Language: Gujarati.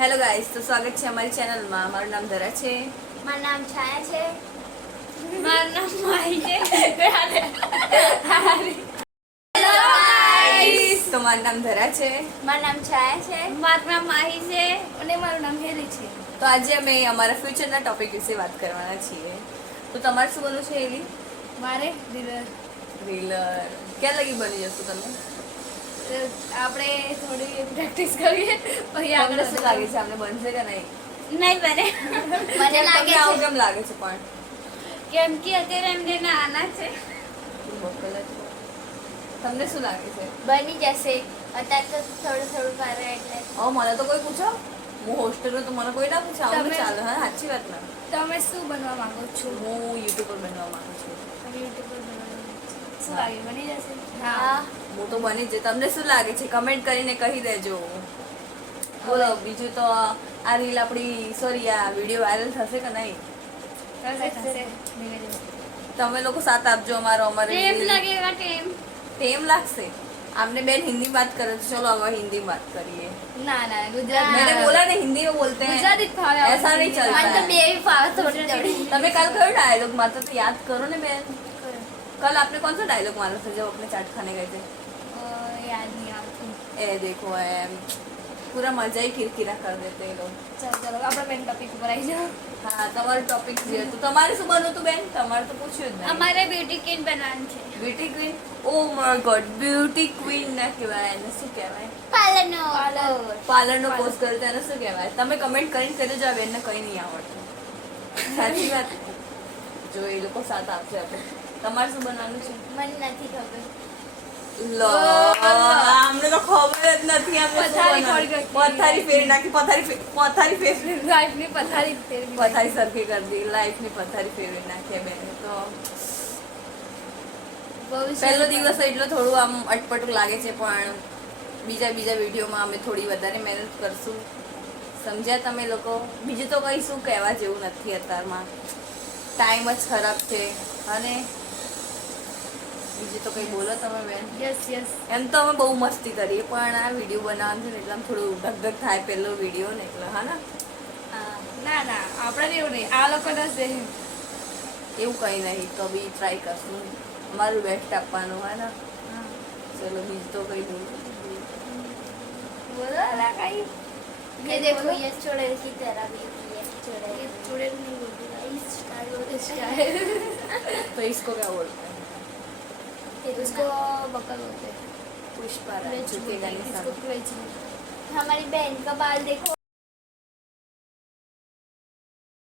હેલો ગાઈસ, તો સ્વાગત છે અમારી ચેનલમાં. મારું નામ ધરા છે. મારું નામ છાયા છે. મારું નામ માહી છે. હેલો ગાઈસ, તો મારું નામ ધરા છે. મારું નામ છાયા છે. મારું નામ માહી છે. અને મારું નામ હેલી છે. તો આજે અમે અમારા ફ્યુચરના ટોપિક વિશે વાત કરવાના છીએ. તો તમારે શું બનવું છે હેલી? મારે રીલર. રીલર ક્યાં લગી બની જશો તમે? આપણે થોડી પ્રેક્ટિસ કરીએ પછી આગળ તમને શું લાગે છે, અમને બનશે કે નહીં? નહીં બને. મને લાગે તમને આવું છે કેમ લાગે છે પણ? કેમ કે અત્યારે એમને નાના છે. તમને શું લાગે છે? બની જશે. અત્યારે તો થોડું કરે એટલે. મને તો કોઈ પૂછો, હું હોસ્ટેલમાં તો મને કોઈ ના પૂછે. આવું તમે- ચાલે? હા, સાચી વાત ના. તમે શું બનવા માંગો છો? હું યુટ્યુબર બનવા માંગુ છું. તમે યુટ્યુબર બનવા શું હા. લાગે બની જશે? હા. હું તો બની જ. તમને શું લાગે છે કમેન્ટ કરીને કહી દેજો. બોલો, બીજું તો આ રીલ આપણી આ વિડીયો વાયરલ થશે કે નહીં? થશે. તમે લોકો સાથ આપજો અમારો. અમારે ટેમ reel- लगेगा टेम. ટેમ લાગશે. आपने बेन हिंदी बात करे तो चलो अब हिंदी बात करिए. ના ના ગુજરાતી. मैंने बोला ना हिंदी में बोलते हैं. ગુજરાતી જ ફાવે. ऐसा नहीं चलता મને તો है. બે ફાવે થોડી થોડી. તમે कल करो डायलॉग मारते तो याद करो ना बेन. कल आपने कौन सा डायलॉग मारा था जब अपने चाट खाने गए थे? યાદ નહીં આવતું. ए देखो पूरा मजा ही किरकिरा कर देते हैं लोग. ચાલો આપણે મેન ટોપિક ઉપર આવી જાઓ. હા, તમારું ટોપિક છે. તો તમારે શું બનવું હતું બેન? તમારે તો પૂછ્યું જ નહીં. हमारे ब्यूटी किट बनाना છે. Beauty queen. Oh my God, beauty queen ના કહેવાય, એને શું કહેવાય? પાર્લરનો પાર્લરનો કોર્સ કર્યો તો એને શું કહેવાય? તમે કમેન્ટ કરીને કહેજો જો આ બેનને કંઈ નહીં આવડતું. સાચી વાત. જો એ લોકો સાથ આપશે આપણે. તમારે શું બનવાનું છે? મને નથી ખબર. લો, અમને તો ખબર જ નથી. આપણે શું પથારી બનવાનું? ખોડી ગઈ. પથારી ફેરી નાખી. પથારી ફેરી લાઈફની પથારી ફેરવી. પથારી સરખી કરી દી. લાઈફની પથારી ફેરવી નાખી બેન. તો ભવિષ્ય પહેલો દિવસ એટલો થોડું આમ અટપટું લાગે છે, પણ બીજા વિડીયોમાં અમે થોડી વધારે મહેનત કરશું. સમજ્યા તમે લોકો? બીજું તો કંઈ શું કહેવા જેવું નથી અત્યારમાં. ટાઈમ જ ખરાબ છે. અને બીજું તો કંઈ બોલો તમે બેન. યસ એમ તો અમે બહુ મસ્તી કરીએ, પણ આ વિડીયો બનાવવાનું છે ને એટલે આમ થોડું ધગધગ થાય પહેલો વિડીયો ને એટલે. હા ને? ના ના આપણે એવું નહીં. આ લોકો છે એવું કંઈ નહીં, તો બી ટ્રાય કરશું. અમારું બેસ્ટ આપવાનું. હા ને? ચલો, બીજું તો કંઈ બોલો. બોલો ના કઈ. ये देखो ये छोड़े की तरह भी ये छोड़े थोड़े नहीं बोलते गाइस. स्टाइल होते स्टाइल. तो इसको क्या बोलते हैं? इसको बकल होते हैं. पुष्पा राज, झुकेगा नहीं इसको सामने. क्वेच. हमारी बहन का बाल देखो.